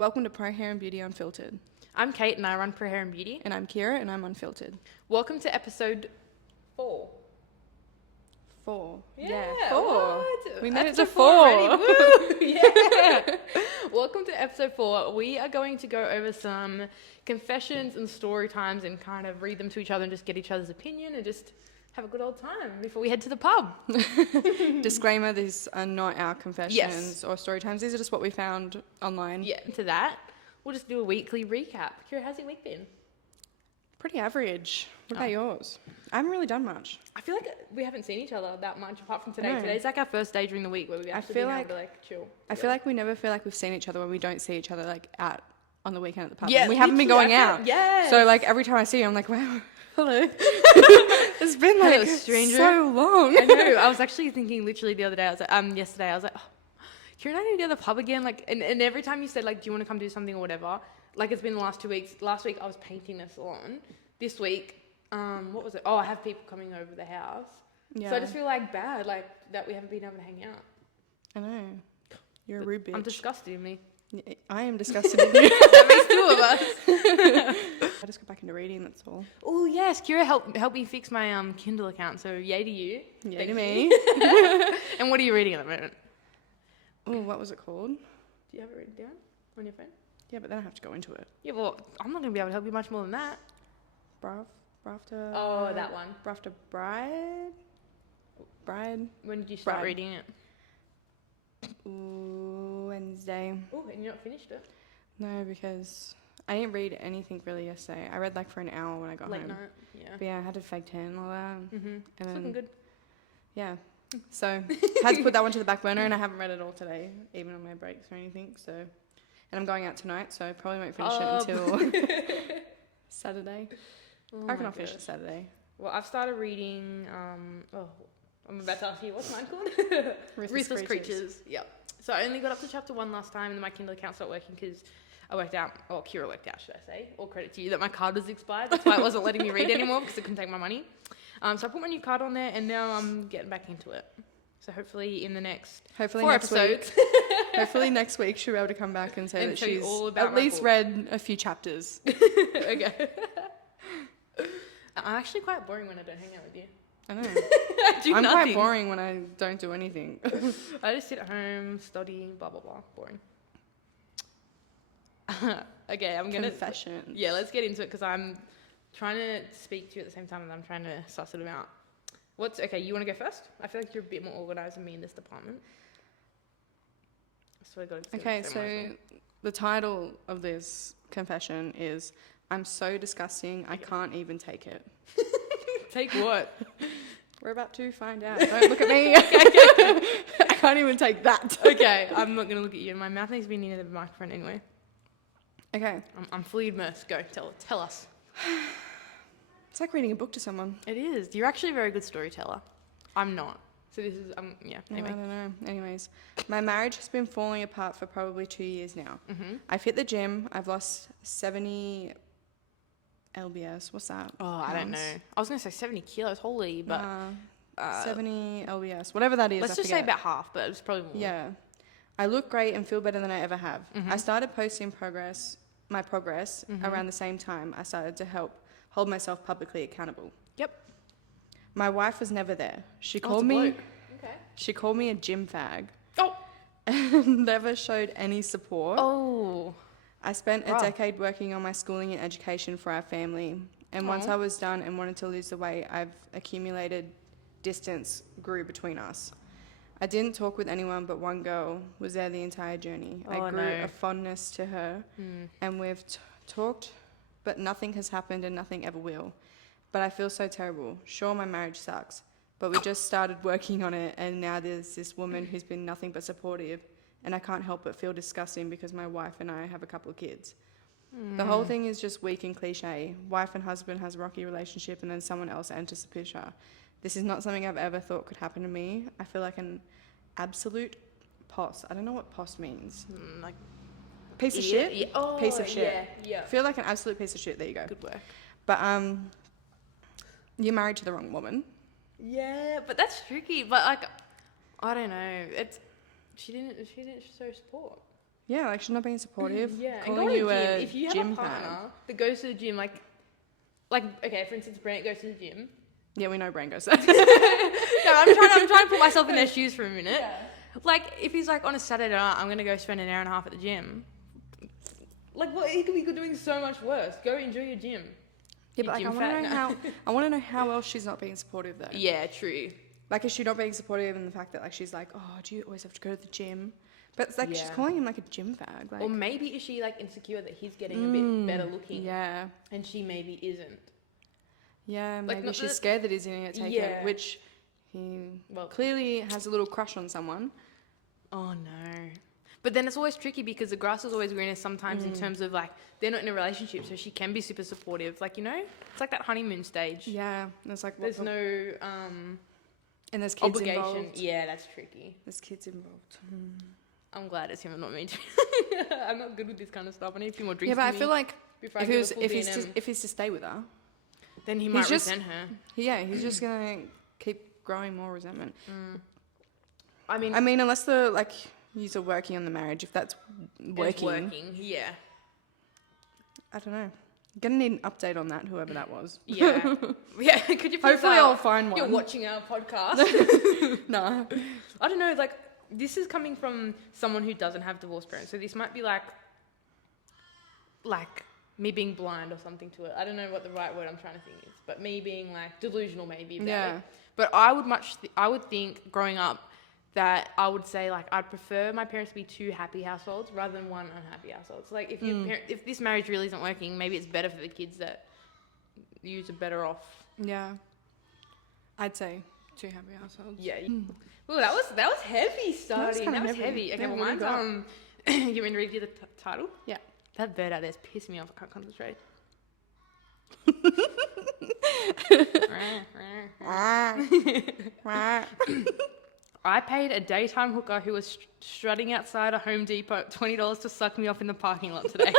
Welcome to Pro Hair and Beauty Unfiltered. I'm Kate and I run Pro Hair and Beauty. And I'm Keira and I'm unfiltered. Welcome to episode 4. 4. Yeah, 4. what? We made it to Episode 4. already. Woo! Yeah. Welcome to episode 4. We are going to go over some confessions and story times and kind of read them to each other and just get each other's opinion and just have a good old time before we head to the pub. Disclaimer, these are not our confessions or story times. These are just what we found online. Yeah, to that, we'll just do a weekly recap. Keira, how's your week been? Pretty average. What about yours? I haven't really done much. I feel like we haven't seen each other that much apart from today. No. Today's like our first day during the week where we actually been able to like chill. I feel like we never feel like we've seen each other when we don't see each other like out on the weekend at the pub. Yeah, And we haven't been going out. Yeah. So like every time I see you, I'm like, wow, hello. It's been Hello, like stranger. so long. I know. I was actually thinking literally the other day. I was like, yesterday. I was like, oh, Kira and I need to go to the pub again. Like, and every time you said like, do you want to come do something or whatever? Like, it's been the last 2 weeks. Last week I was painting the salon. This week, what was it? Oh, I have people coming over the house. Yeah. So I just feel like bad, like that we haven't been able to hang out. I know. You're a rude bitch. I'm disgusted in me. Yeah, I am disgusted in you. That makes 2 of us. I just got back into reading, that's all. Oh yes, Kira helped me fix my Kindle account. So yay to you. Yay Thank to you. me. And what are you reading at the moment? Oh, what was it called? Do you have it written down on your phone? Yeah, but then I have to go into it. Yeah, well, I'm not going to be able to help you much more than that. Brafter. Oh, that one. Brafter Bride? Bride? When did you start Bride. reading it? Ooh, Wednesday. Oh, and you're not finished it? No, because I didn't read anything really yesterday. I read like for an hour when I got Late home. night, yeah. But yeah, I had to fake tan and all that. Mm-hmm. And It's then, looking good. yeah. So, had to put that one to the back burner and I haven't read it all today, even on my breaks or anything. So, and I'm going out tonight, so I probably won't finish it until Saturday. Oh I reckon my I'll finish it gosh. Saturday. Well, I've started reading, I'm about to ask you, what's mine called? Ruthless Creatures. Yep. So I only got up to chapter 1 last time and then my Kindle account stopped working because I worked out, or Keira worked out, should I say. All credit to you that my card was expired. That's why it wasn't letting me read anymore because it couldn't take my money. So I put my new card on there and now I'm getting back into it. So hopefully in the next 4 next episodes. Hopefully next week she'll be able to come back and say And that tell you she's all about at my least book. read a few chapters. Okay. I'm actually quite boring when I don't hang out with you. I know. I do I'm nothing. quite boring when I don't do anything. I just sit at home, study, blah, blah, blah. Boring. Okay, I'm going to... Confession. Yeah, let's get into it because I'm trying to speak to you at the same time as I'm trying to suss it out. Okay, you want to go first? I feel like you're a bit more organised than me in this department. So I got to Okay, so the title of this confession is I'm so disgusting, I can't even take it. Take what? We're about to find out. Don't look at me. I can't even take that. Okay, I'm not going to look at you. My mouth needs to be near the microphone anyway. Okay. I'm fully immersed. Go, tell us. It's like reading a book to someone. It is. You're actually a very good storyteller. I'm not. So this is, yeah, No, anyway. I don't know. Anyways, my marriage has been falling apart for probably 2 years now. Mm-hmm. I've hit the gym. I've lost 70 lbs. What's that? Oh, I don't know. Pounds? I was going to say 70 kilos, holy, but... Nah, 70 lbs. Whatever that is. Let's I just forget. say about half, but it's probably more. Yeah. I look great and feel better than I ever have. Mm-hmm. I started posting my progress Mm-hmm. around the same time I started to help hold myself publicly accountable. Yep. My wife was never there. She Oh, called it's a me bloke. Okay. she called me a gym fag Oh. and never showed any support. Oh. I spent a Rough. decade working on my schooling and education for our family. And once Aw. I was done and wanted to lose the weight I've accumulated, distance grew between us. I didn't talk with anyone but one girl was there the entire journey. Oh, I grew no. a fondness to her and we've talked, but nothing has happened and nothing ever will. But I feel so terrible. Sure, my marriage sucks, but we just started working on it and now there's this woman who's been nothing but supportive and I can't help but feel disgusting because my wife and I have a couple of kids. The whole thing is just weak and cliche. Wife and husband has a rocky relationship and then someone else enters the picture. This is not something I've ever thought could happen to me. I feel like an absolute POS. I don't know what POS means. Like Piece of idiot? shit? Yeah. Oh, Piece of shit. Yeah. I feel like an absolute piece of shit. There you go. Good work. But you're married to the wrong woman. Yeah, but that's tricky. But like, I don't know. She didn't show support. Yeah, like she's not being supportive. Yeah, and calling go to you the gym. a If you have gym a partner fag. that goes to the gym, like okay, for instance, Brant goes to the gym. Yeah, we know Brain goes there. No, I'm trying to put myself in their shoes for a minute. Yeah. Like, if he's like on a Saturday night, I'm gonna go spend an hour and a half at the gym. Like, what? He could be doing so much worse. Go enjoy your gym. Yeah, but like, I want to know how else she's not being supportive though. Yeah, true. Like, is she not being supportive in the fact that like she's like, oh, do you always have to go to the gym? But it's like she's calling him like a gym fag. Like, or maybe is she like insecure that he's getting a bit better looking? Yeah. And she maybe isn't. Yeah, Like, maybe she's scared that he's going to take it, which he clearly has a little crush on someone. Oh no. But then it's always tricky because the grass is always greener sometimes in terms of like they're not in a relationship, so she can be super supportive. Like, you know, it's like that honeymoon stage. Yeah, there's like there's no and there's kids obligation. involved. Yeah, that's tricky. There's kids involved. I'm glad it's him and not me. I'm not good with this kind of stuff. I need a few more drinks. Yeah, but I feel like if he's to stay with her, then he might resent her. Yeah, he's just gonna keep growing more resentment. I mean, unless the like yous are working on the marriage, if that's working, yeah. I don't know. Gonna need an update on that, whoever that was. Yeah, yeah. Could you? Hopefully, I'll find one. You're watching our podcast. No, I don't know. Like, this is coming from someone who doesn't have divorced parents, so this might be like me being blind or something to it. I don't know what the right word I'm trying to think is, but me being like delusional maybe about it. But I would think growing up that I would say like I'd prefer my parents to be two happy households rather than one unhappy household. So like if this marriage really isn't working, maybe it's better for the kids that you are better off. Yeah, I'd say two happy households. Yeah. Ooh, that was heavy starting. That was heavy. Okay, Yeah, well what do mine's you you want me to read you the title? Yeah. That bird out there's pissed me off. I can't concentrate. I paid a daytime hooker who was strutting outside a Home Depot $20 to suck me off in the parking lot today.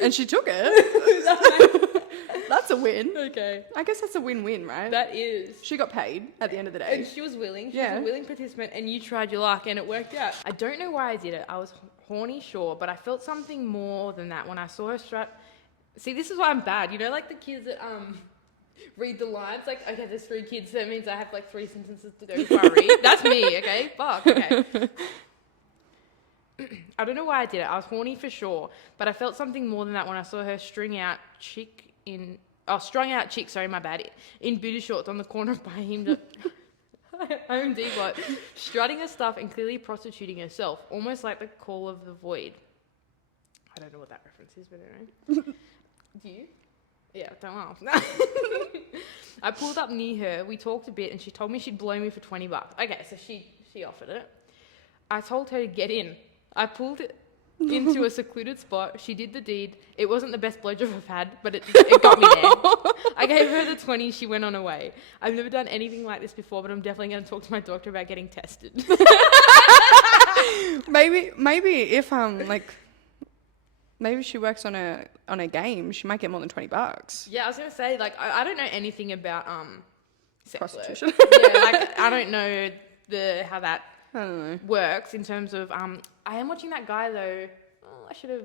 And she took it. That's a win. Okay. I guess that's a win-win, right? That is. She got paid at the end of the day. And she was willing. She was a willing participant, and you tried your luck, and it worked out. I don't know why I did it. I was horny, sure, but I felt something more than that when I saw her strut. See, this is why I'm bad. You know, like the kids that read the lines. Like, okay, there's 3 kids, so it means I have like 3 sentences to go before I read. That's me, okay? Fuck, okay. I don't know why I did it. I was horny for sure, but I felt something more than that when I saw her strung out chick, in booty shorts on the corner of Home Depot, strutting her stuff and clearly prostituting herself, almost like the Call of the Void. I don't know what that reference is, but anyway. Do you? Yeah, don't laugh. I pulled up near her, we talked a bit, and she told me she'd blow me for $20. Okay, so she offered it. I told her to get in. I pulled it into a secluded spot. She did the deed. It wasn't the best blowjob I've had, but it got me there. I gave her the 20. She went on her way. I've never done anything like this before, but I'm definitely going to talk to my doctor about getting tested. maybe if maybe she works on a game, she might get more than $20. Yeah, I was going to say, like, I don't know anything about sex prostitution. Yeah, like, I don't know how that I don't know. works in terms of I am watching that guy though. I should have.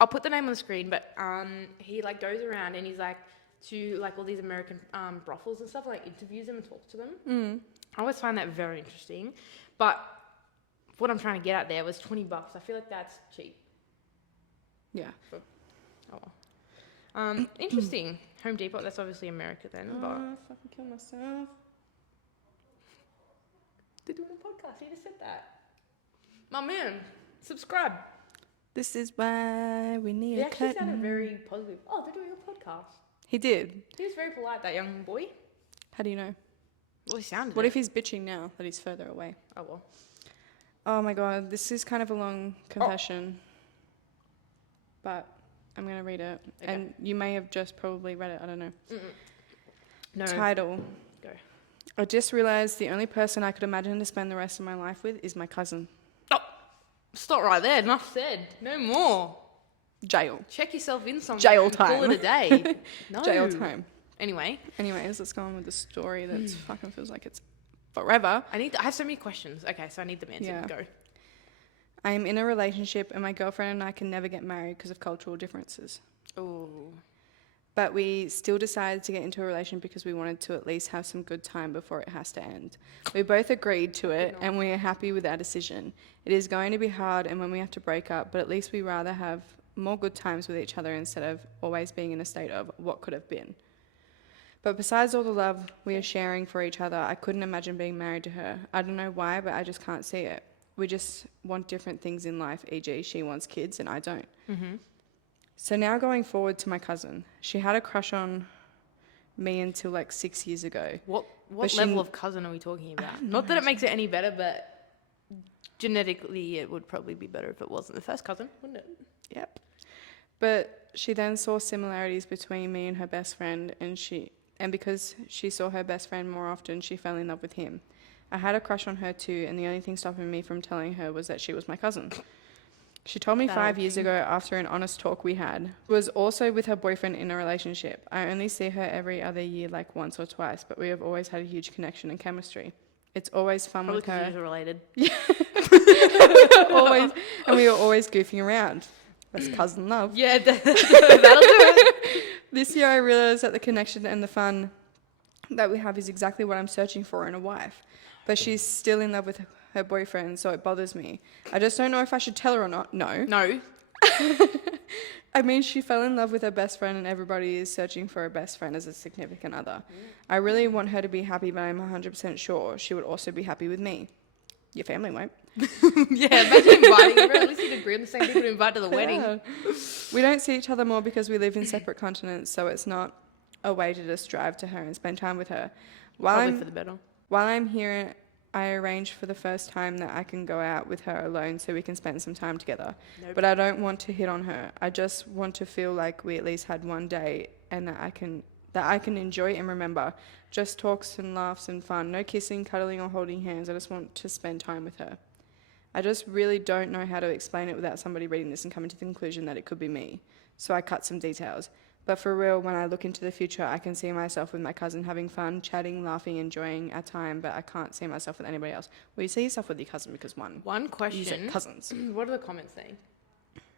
I'll put the name on the screen, but he like goes around and he's like to like all these American brothels and stuff, like interviews them and talks to them. I always find that very interesting, but what I'm trying to get at there was $20. I feel like that's cheap. Yeah. Interesting. Home Depot. That's obviously America then. But I fucking kill myself. They're doing a podcast. You just said that. My man, subscribe. This is why we need He a actually cut. sounded very positive. Oh, they're doing a podcast. He did. He was very polite, that young boy. How do you know? Well, he sounded What if he's bitching now that he's further away? Oh, well. Oh my god, this is kind of a long confession. But I'm going to read it. Okay. And you may have just probably read it. I don't know. No. Title. Go. I just realised the only person I could imagine to spend the rest of my life with is my cousin. Oh, stop right there. Enough said. No more. Jail. Check yourself in somewhere. Jail and time. Call it a day. No. Jail time. Anyway. Anyways, let's go on with the story that fucking feels like it's forever. I have so many questions. Okay, so I need them answered. Yeah. Go. I am in a relationship and my girlfriend and I can never get married because of cultural differences. Oh. But we still decided to get into a relationship because we wanted to at least have some good time before it has to end. We both agreed to it and we are happy with our decision. It is going to be hard and when we have to break up, but at least we rather have more good times with each other instead of always being in a state of what could have been. But besides all the love we are sharing for each other, I couldn't imagine being married to her. I don't know why, but I just can't see it. We just want different things in life, e.g. she wants kids and I don't. Mm-hmm. So now going forward to my cousin. She had a crush on me until like 6 years ago. What level of cousin are we talking about? Not that it makes it any better, but genetically it would probably be better if it wasn't the first cousin, wouldn't it? Yep. But she then saw similarities between me and her best friend and because she saw her best friend more often, she fell in love with him. I had a crush on her too, and the only thing stopping me from telling her was that she was my cousin. She told me 5 years ago after an honest talk we had. Was also with her boyfriend in a relationship. I only see her every other year, like once or twice, but we have always had a huge connection and chemistry. It's always fun Probably with her. because you're related. Always, and we were always goofing around. That's cousin love. Yeah, that'll do it. This year I realised that the connection and the fun that we have is exactly what I'm searching for in a wife. But she's still in love with her boyfriend, so it bothers me. I just don't know if I should tell her or not. No. I mean, she fell in love with her best friend and everybody is searching for a best friend as a significant other. I really want her to be happy, but I'm 100% sure she would also be happy with me. Your family won't. Yeah, imagine inviting everyone. At least you'd agree on the same people to invite to the wedding. Yeah. We don't see each other more because we live in separate continents, so it's not a way to just drive to her and spend time with her. Probably for the better. While I'm here, I arranged for the first time that I can go out with her alone so we can spend some time together. Nope. But I don't want to hit on her. I just want to feel like we at least had one day and that I can enjoy and remember. Just talks and laughs and fun. No kissing, cuddling or holding hands. I just want to spend time with her. I just really don't know how to explain it without somebody reading this and coming to the conclusion that it could be me. So I cut some details. But for real, when I look into the future, I can see myself with my cousin having fun, chatting, laughing, enjoying our time, but I can't see myself with anybody else. Well, you see yourself with your cousin because one question. You said cousins. What are the comments saying?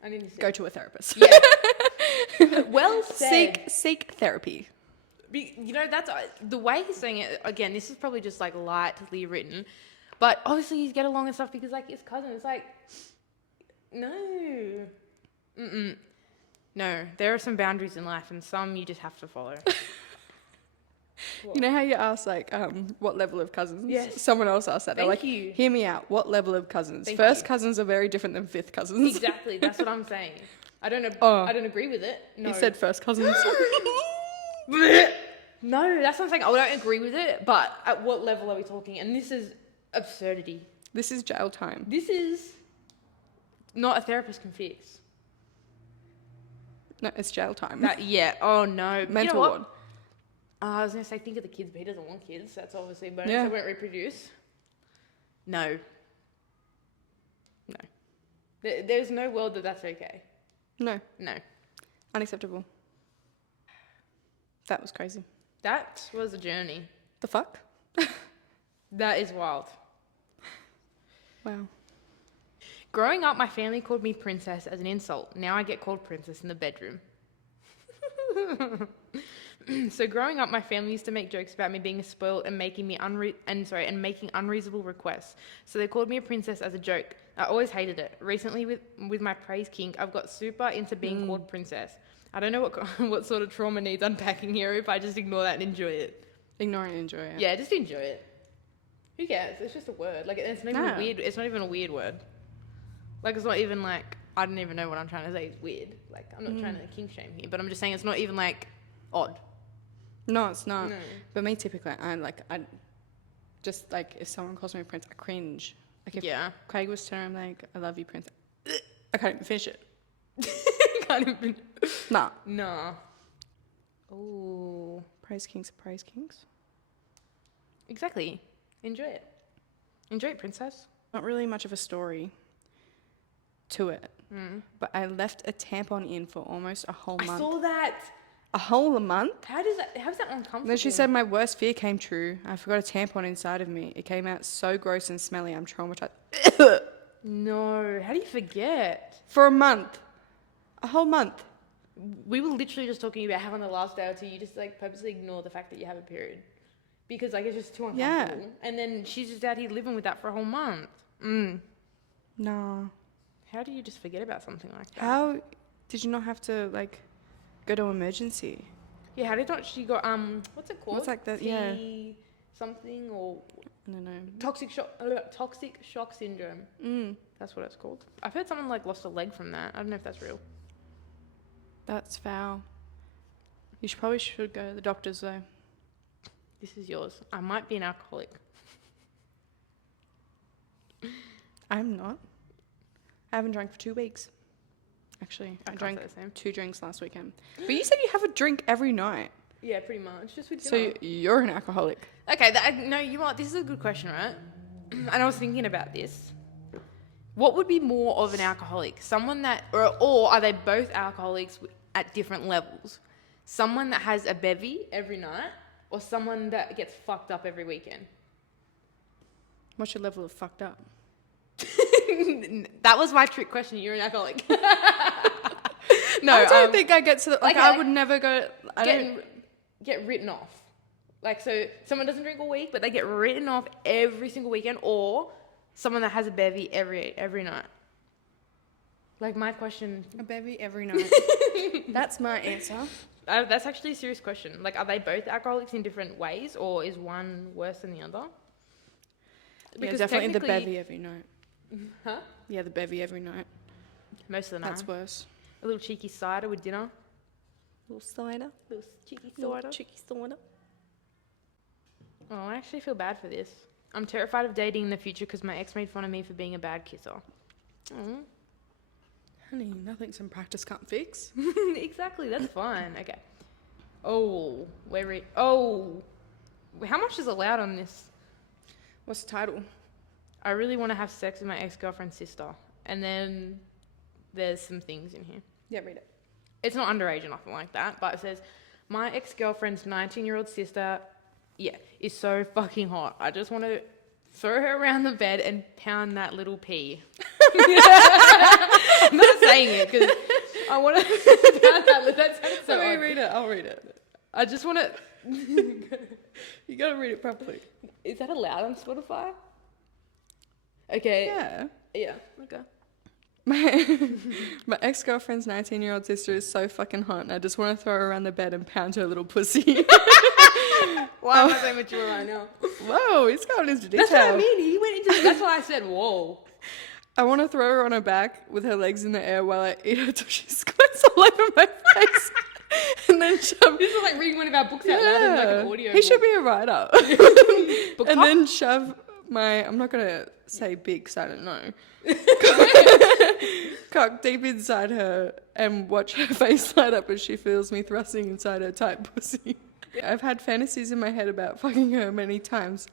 I need to see. Go to a therapist. Yeah. Well said. Seek therapy. You know, that's the way he's saying it. Again, this is probably just like lightly written, but obviously you get along and stuff because like his cousin. It's like, no, no. There are some boundaries in life, and some you just have to follow. You know how you ask like, what level of cousins? Yes. Someone else asked that. They're like, you. Hear me out. What level of cousins? Thank First you. cousins are very different than fifth cousins. Exactly. That's what I'm saying. I don't know. I don't agree with it. No. You said first cousins. No, that's what I'm saying. I don't agree with it, but at what level are we talking? And this is absurdity. This is jail time. This is not a therapist can fix. No, it's jail time. Yeah. Oh, no. Mental you know ward. I was going to say, think of the kids, but he doesn't want kids. That's obviously a bonus. Yeah. They won't reproduce. No. There's no world that that's okay. No. No. Unacceptable. That was crazy. That was a journey. The fuck? That is wild. Wow. Growing up, my family called me princess as an insult. Now I get called princess in the bedroom. So growing up, my family used to make jokes about me being a spoiled and making me making unreasonable requests. So they called me a princess as a joke. I always hated it. Recently, with my praise kink, I've got super into being called princess. I don't know what sort of trauma needs unpacking here if I just ignore that and enjoy it. Ignore and enjoy it. Yeah, just enjoy it. Who cares? It's just a word. Like it's not even weird. It's not even a weird word. Like it's not even like I don't even know what I'm trying to say. It's weird. Like I'm not trying to kink shame here, but I'm just saying it's not even like odd. No, it's not. No. But me typically, I just like if someone calls me a prince, I cringe. Like if Craig was telling me like, "I love you, prince," I can't even finish it. Can't even. Nah. Oh. Praise kings are praise kings. Exactly. Enjoy it. Enjoy it, princess. Not really much of a story to it. But I left a tampon in for almost a whole month. I saw that. A whole month? How's that uncomfortable? Then she said my worst fear came true. I forgot a tampon inside of me. It came out so gross and smelly. I'm traumatized. No, how do you forget? For a month. A whole month. We were literally just talking about how on the last day or two you just like purposely ignore the fact that you have a period. Because like it's just too uncomfortable. Yeah. And then she's just out here living with that for a whole month. No. How do you just forget about something like that? How did you not have to like go to emergency? Yeah, how did not she got what's it called? What's like that? Something or I don't know. Toxic shock syndrome. That's what it's called. I've heard someone like lost a leg from that. I don't know if that's real. That's foul. You probably should go to the doctors though. This is yours. I might be an alcoholic. I'm not. I haven't drank for 2 weeks. Actually, I drank 2 drinks last weekend. But you said you have a drink every night. Yeah, pretty much. Just with dinner. So you're an alcoholic. Okay, no, you know what? This is a good question, right? And I was thinking about this. What would be more of an alcoholic? Someone that, or are they both alcoholics at different levels? Someone that has a bevy every night, or someone that gets fucked up every weekend? What's your level of fucked up? That was my trick question. You're an alcoholic. No, I don't think I get to the, like, I would never go. Get written off. Like, so someone doesn't drink all week, but they get written off every single weekend, or someone that has a bevy every night. Like, my question. A bevy every night. That's my answer. That's actually a serious question. Like, are they both alcoholics in different ways, or is one worse than the other? Because yeah, definitely the bevy every night. Huh? Yeah, the bevy every night. Most of the night. That's worse. A little cheeky cider with dinner. Little cider. Little cheeky cider. Oh, I actually feel bad for this. I'm terrified of dating in the future because my ex made fun of me for being a bad kisser. Honey, nothing's in practice can't fix. Exactly, that's fine. Okay. Oh, how much is allowed on this? What's the title? I really want to have sex with my ex-girlfriend's sister. And then there's some things in here. Yeah, read it. It's not underage or nothing like that, but it says, my ex-girlfriend's 19-year-old sister, is so fucking hot. I just want to throw her around the bed and pound that little pea. I'm not saying it because I want to pound that. That sounds so Let me read it. I'll read it. I just want to... You got to read it properly. Is that allowed on Spotify? Okay. Yeah. Okay. My ex-girlfriend's 19-year-old sister is so fucking hot, and I just want to throw her around the bed and pound her little pussy. Why am I so mature right now? Whoa, he's going into detail. That's what I mean. He went into. That's why I said, "Whoa." I want to throw her on her back with her legs in the air while I eat her till she squirts all over my face. And then shove. This is like reading one of our books out loud in like an audio. He should be a writer. And then shove my. I'm not gonna say big, so I don't know. Cock deep inside her and watch her face light up as she feels me thrusting inside her tight pussy. I've had fantasies in my head about fucking her many times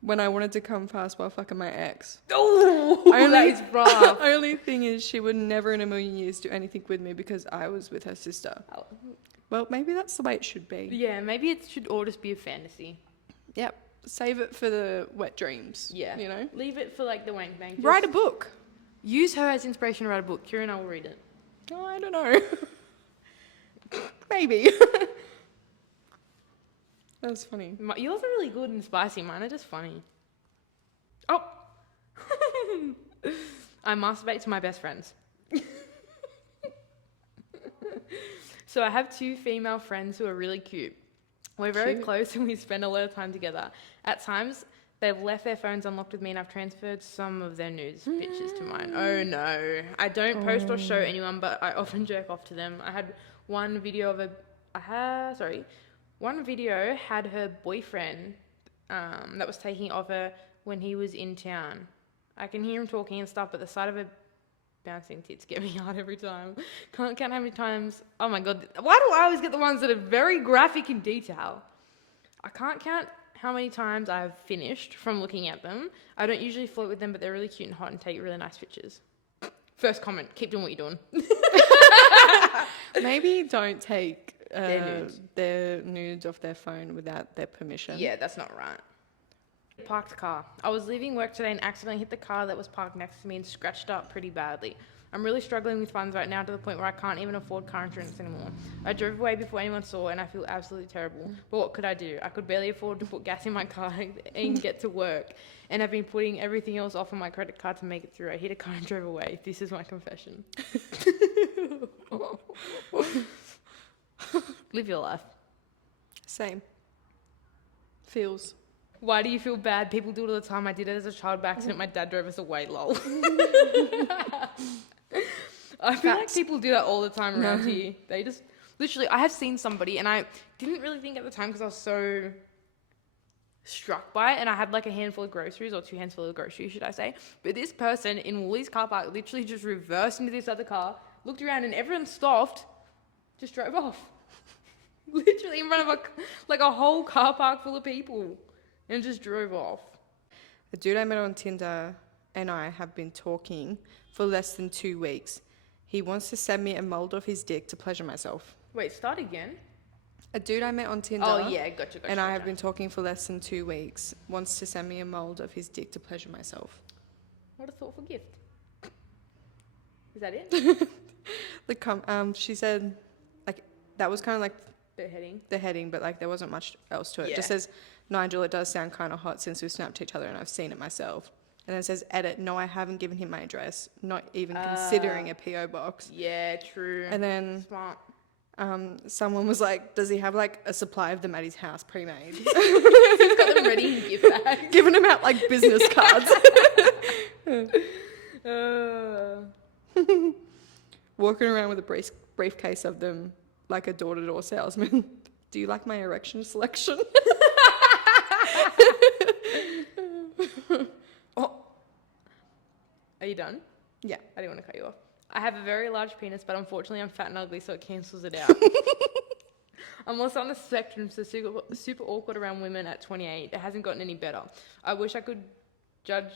when I wanted to come fast while fucking my ex. Oh, that is rough. Only thing is she would never in a million years do anything with me because I was with her sister. Oh. Well, maybe that's the way it should be. Yeah, maybe it should all just be a fantasy. Yep. Save it for the wet dreams. Yeah. You know? Leave it for like the wank bang. Write a book. Use her as inspiration to write a book. Kira and I will read it. Oh, I don't know. Maybe. That was funny. Yours are really good and spicy. Mine are just funny. Oh. I masturbate to my best friends. So I have 2 female friends who are really cute. We're very close and we spend a lot of time together. At times, they've left their phones unlocked with me and I've transferred some of their nudes pictures to mine. Oh no. I don't post or show anyone, but I often jerk off to them. I had one video of one video had her boyfriend that was taking it of her when he was in town. I can hear him talking and stuff, but the sight of her bouncing tits get me hard every time. Can't count how many times. Oh my god. Why do I always get the ones that are very graphic in detail? I can't count how many times I've finished from looking at them. I don't usually flirt with them, but they're really cute and hot and take really nice pictures. First comment, keep doing what you're doing. Maybe don't take their nudes off their phone without their permission. Yeah, that's not right. Parked car. I was leaving work today and accidentally hit the car that was parked next to me and scratched up pretty badly. I'm really struggling with funds right now to the point where I can't even afford car insurance anymore. I drove away before anyone saw and I feel absolutely terrible. But what could I do? I could barely afford to put gas in my car and get to work. And I've been putting everything else off on my credit card to make it through. I hit a car and drove away. This is my confession. Live your life. Same. Feels. Why do you feel bad? People do it all the time. I did it as a child by accident. My dad drove us away, lol. I feel like people do that all the time around here. They just, literally, I have seen somebody, and I didn't really think at the time because I was so struck by it, and I had like a handful of groceries, or 2 handfuls of groceries, should I say. But this person in Woolies car park literally just reversed into this other car, looked around, and everyone stopped, just drove off. Literally in front of a whole car park full of people, and just drove off. The dude I met on Tinder and I have been talking for less than 2 weeks. He wants to send me a mold of his dick to pleasure myself. Wait, start again? A dude I met on Tinder. Oh, yeah, gotcha. And I have been talking for less than 2 weeks. Wants to send me a mold of his dick to pleasure myself. What a thoughtful gift. Is that it? She said, like, that was kind of like The heading, but like there wasn't much else to it. Yeah. It just says, Nigel, it does sound kind of hot since we've snapped each other and I've seen it myself. And then it says, edit, no, I haven't given him my address, not even considering a PO box. Yeah, true. And then Smart. someone was like, does he have like a supply of them at his house pre-made? He's got them ready in gift bags. Giving him out like business cards. Walking around with a briefcase of them like a door-to-door salesman. Do you like my erection selection? Oh. Are you done? Yeah. I didn't want to cut you off. I have a very large penis, but unfortunately I'm fat and ugly, so it cancels it out. I'm also on the spectrum, so super awkward around women at 28. It hasn't gotten any better. I wish I could judge...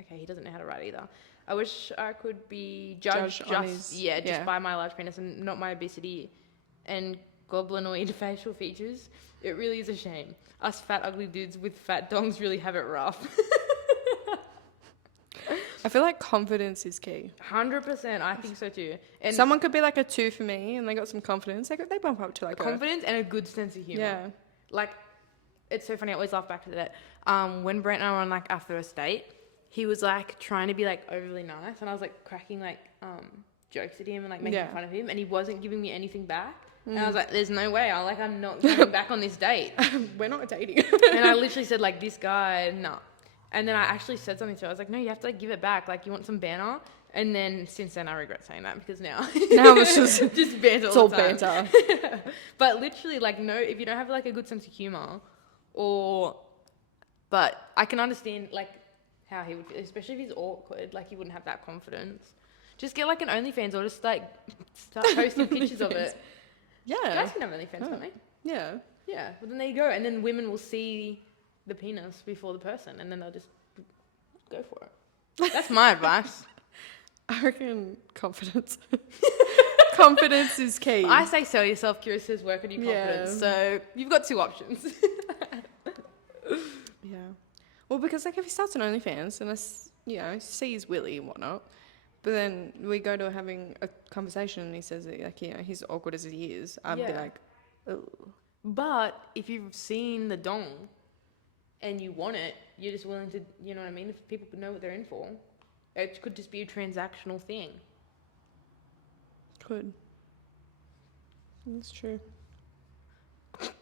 Okay, he doesn't know how to write either. I wish I could be judged just by my large penis and not my obesity and goblinoid facial features. It really is a shame. Us fat, ugly dudes with fat dongs really have it rough. I feel like confidence is key. 100%, I think so too. And someone could be like a 2 for me and they got some confidence. They bump up to like confidence and a good sense of humor. Yeah. Like, it's so funny. I always laugh back to that. When Brent and I were on like our first date, he was like trying to be like overly nice, and I was like cracking like jokes at him and like making fun of him, and he wasn't giving me anything back. And I was like, "There's no way. I'm not going back on this date. We're not dating." And I literally said like, "This guy, no." And then I actually said something to her. I was like, "No, you have to like give it back. Like, you want some banter." And then since then, I regret saying that because now it's just banter. It's all all the time. banter. But literally, like, no, if you don't have like a good sense of humor, but I can understand like how he would feel, especially if he's awkward. Like, he wouldn't have that confidence. Just get like an OnlyFans or just like start posting pictures of it. Yeah. Guys can have OnlyFans, can't they? Yeah. Yeah. Well, then there you go. And then women will see the penis before the person, and then they'll just go for it. That's my advice. I reckon confidence. Confidence is key. I say sell yourself, Keira says work on your confidence. Yeah. So you've got 2 options. Yeah. Well, because like if he starts an OnlyFans and I see his willy and whatnot, but then we go to having a conversation and he says that like, he's awkward as he is, I'd be like, oh. But if you've seen the dong and you want it, you're just willing to, you know what I mean? If people know what they're in for, it could just be a transactional thing. Could. That's true.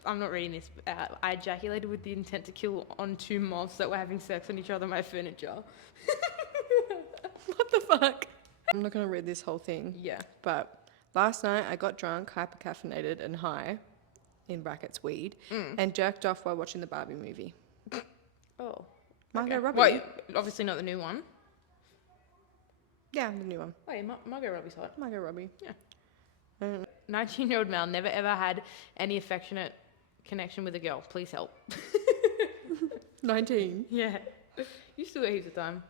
I'm not reading this. I ejaculated with the intent to kill on 2 moths that were having sex on each other on my furniture. What the fuck? I'm not going to read this whole thing. Yeah. But last night I got drunk, hypercaffeinated and high, in brackets weed, and jerked off while watching the Barbie movie. Oh. Margot Robbie. Wait, obviously not the new one. Yeah, the new one. Wait, Margot Robbie's hot. Margot Robbie. Yeah. 19-year-old male, never ever had any affectionate connection with a girl. Please help. 19. Yeah. You still got heaps of time.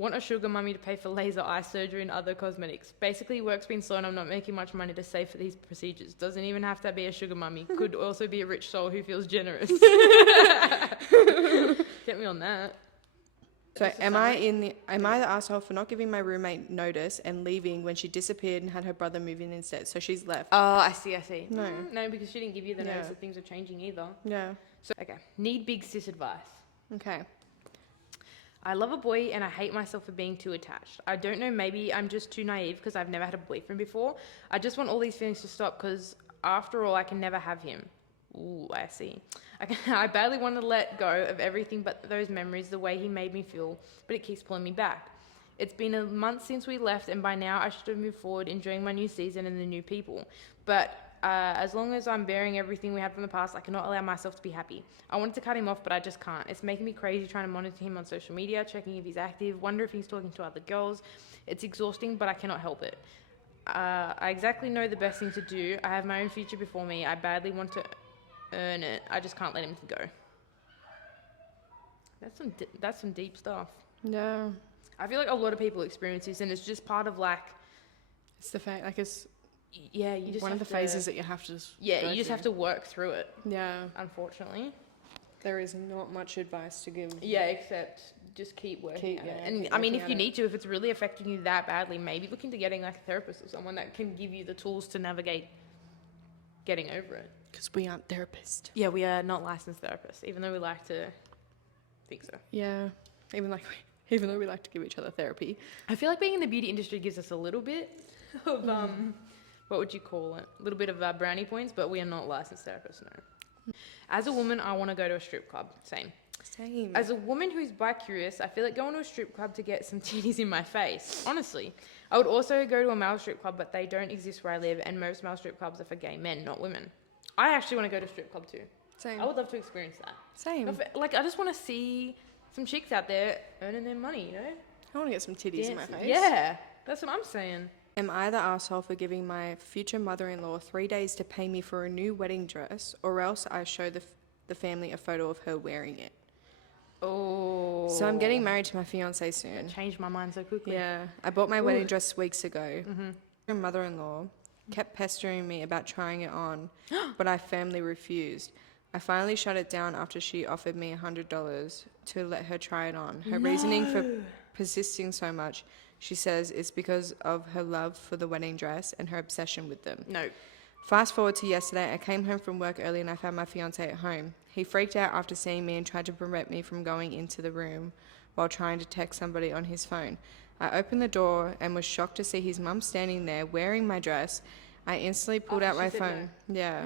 Want a sugar mummy to pay for laser eye surgery and other cosmetics. Basically, work's been slow and I'm not making much money to save for these procedures. Doesn't even have to be a sugar mummy. Could also be a rich soul who feels generous. Get me on that. So am I the asshole for not giving my roommate notice and leaving when she disappeared and had her brother move in instead? So she's left. Oh, I see. No. No, because she didn't give you the notice that things are changing either. Yeah. So, okay. Need big sis advice. Okay. I love a boy and I hate myself for being too attached. I don't know, maybe I'm just too naive because I've never had a boyfriend before. I just want all these feelings to stop because after all, I can never have him. Ooh, I see. I badly want to let go of everything but those memories, the way he made me feel, but it keeps pulling me back. It's been a month since we left and by now I should have moved forward, enjoying my new season and the new people. But as long as I'm bearing everything we had from the past, I cannot allow myself to be happy. I wanted to cut him off, but I just can't. It's making me crazy trying to monitor him on social media, checking if he's active, wonder if he's talking to other girls. It's exhausting, but I cannot help it. I exactly know the best thing to do. I have my own future before me. I badly want to earn it. I just can't let him go. That's some deep stuff. Yeah. I feel like a lot of people experience this, and it's just part of like. It's the fact, like it's. Yeah, you just one of the phases that you have to. Yeah, you just have to work through it. Yeah. Unfortunately. There is not much advice to give. Yeah, except just keep working at it. And keep I mean, working if you at need to, if it's really affecting you that badly, maybe look into getting like a therapist or someone that can give you the tools to navigate getting over it. Because we aren't therapists. Yeah, we are not licensed therapists, even though we like to think so. Yeah, even though we like to give each other therapy. I feel like being in the beauty industry gives us a little bit of what would you call it? A little bit of brownie points, but we are not licensed therapists, no. As a woman, I want to go to a strip club. Same. As a woman who's bi-curious, I feel like going to a strip club to get some titties in my face. Honestly. I would also go to a male strip club, but they don't exist where I live, and most male strip clubs are for gay men, not women. I actually want to go to a strip club too. Same. I would love to experience that. Same. Like, I just want to see some chicks out there earning their money, you know? I want to get some titties in my face. Yeah, that's what I'm saying. Am I the asshole for giving my future mother-in-law 3 days to pay me for a new wedding dress, or else I show the family a photo of her wearing it? Oh. So I'm getting married to my fiance soon. Changed my mind so quickly. Yeah. I bought my wedding dress weeks ago. Mm-hmm. My mother-in-law kept pestering me about trying it on, but I firmly refused. I finally shut it down after she offered me $100 to let her try it on. Her reasoning for persisting so much, she says, is because of her love for the wedding dress and her obsession with them. No. Fast forward to yesterday, I came home from work early and I found my fiance at home. He freaked out after seeing me and tried to prevent me from going into the room while trying to text somebody on his phone. I opened the door and was shocked to see his mum standing there wearing my dress. I instantly pulled out my phone. Yeah.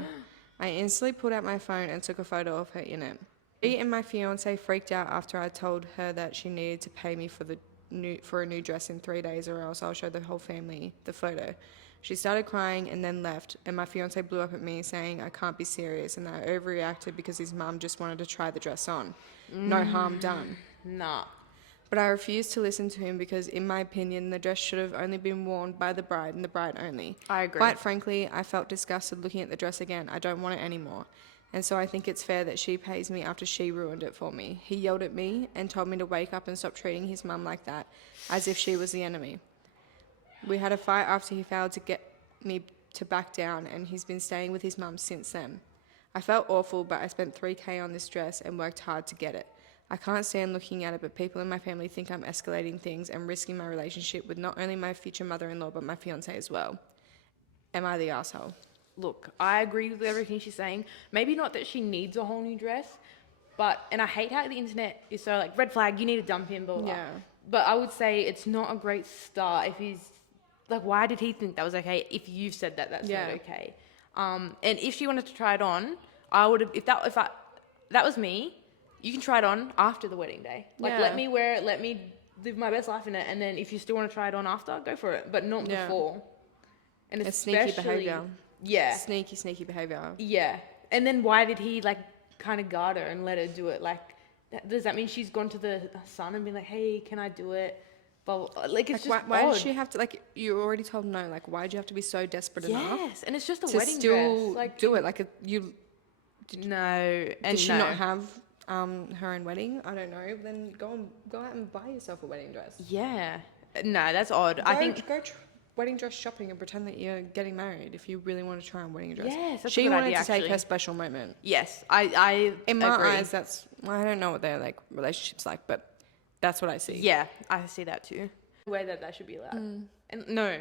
I instantly pulled out my phone and took a photo of her in it. She and my fiance freaked out after I told her that she needed to pay me for a new dress in 3 days, or else I'll show the whole family the photo. She started crying and then left, and my fiance blew up at me saying I can't be serious and that I overreacted because his mum just wanted to try the dress on. No harm done. Nah. But I refused to listen to him because, in my opinion, the dress should have only been worn by the bride and the bride only. I agree. Quite frankly, I felt disgusted looking at the dress again. I don't want it anymore. And so I think it's fair that she pays me after she ruined it for me. He yelled at me and told me to wake up and stop treating his mum like that, as if she was the enemy. We had a fight after he failed to get me to back down, and he's been staying with his mum since then. I felt awful, but I spent $3,000 on this dress and worked hard to get it. I can't stand looking at it, but people in my family think I'm escalating things and risking my relationship with not only my future mother-in-law, but my fiance as well. Am I the asshole? Look, I agree with everything she's saying. Maybe not that she needs a whole new dress, and I hate how the internet is so like, red flag, you need to dump him, blah, blah, blah. Yeah. But I would say it's not a great start if he's, like, why did he think that was okay? If you've said that, that's not okay. And if she wanted to try it on, I would have, if that was me, you can try it on after the wedding day. Like, let me wear it, let me live my best life in it, and then if you still want to try it on after, go for it, but not before. And it's sneaky behaviour. Yeah. Sneaky behaviour. Yeah. And then why did he, like, kind of guard her and let her do it? Like, does that mean she's gone to the son and been like, hey, can I do it? But, like, it's just why did she have to, like, you already told no, like, why did you have to be so desperate enough? Yes, and it's just a to wedding still dress. Like, do it, like, no. And did she not have her own wedding. I don't know. Then go out and buy yourself a wedding dress. Yeah. No, that's odd. I think go wedding dress shopping and pretend that you're getting married if you really want to try on wedding dress. Yes, that's a she good wanted idea, to take actually. her special moment. Yes, I In my agree. eyes, I don't know what their like relationships like, but that's what I see. Yeah, I see that too. The way that should be allowed. And no.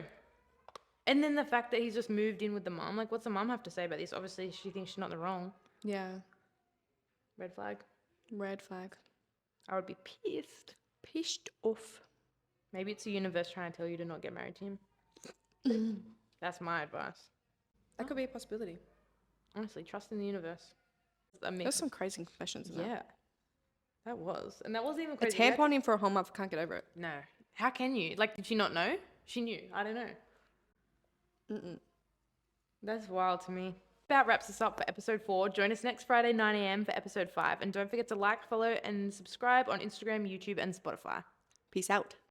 And then the fact that he's just moved in with the mum. Like, what's the mum have to say about this? Obviously, she thinks she's not in the wrong. Yeah. Red flag. Red flag. I would be pissed. Pissed off. Maybe it's the universe trying to tell you to not get married to him. That's my advice. That could be a possibility. Honestly, trust in the universe. There's some crazy confessions in that. Yeah. That was. And that wasn't even crazy. A tampon in for a whole month, can't get over it. No. How can you? Like, did she not know? She knew. I don't know. Mm-mm. That's wild to me. That wraps us up for episode 4. Join us next Friday, 9 a.m. for episode 5. And don't forget to like, follow, and subscribe on Instagram, YouTube, and Spotify. Peace out.